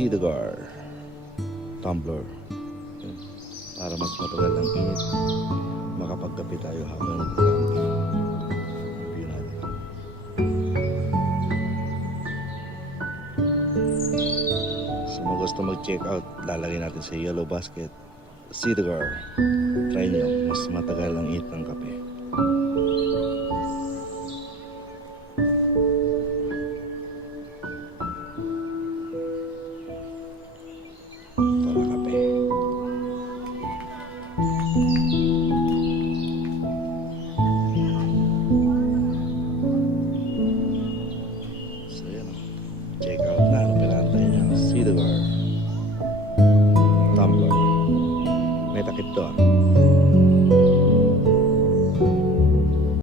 Cigar tumbler. Yun. Para mas matagal ang init, makapagkape tayo habang nag-camping. Review natin. So kung gusto mag-check out, lalagay natin sa yellow basket. Cigar. Try nyo, mas matagal ang init ng kape.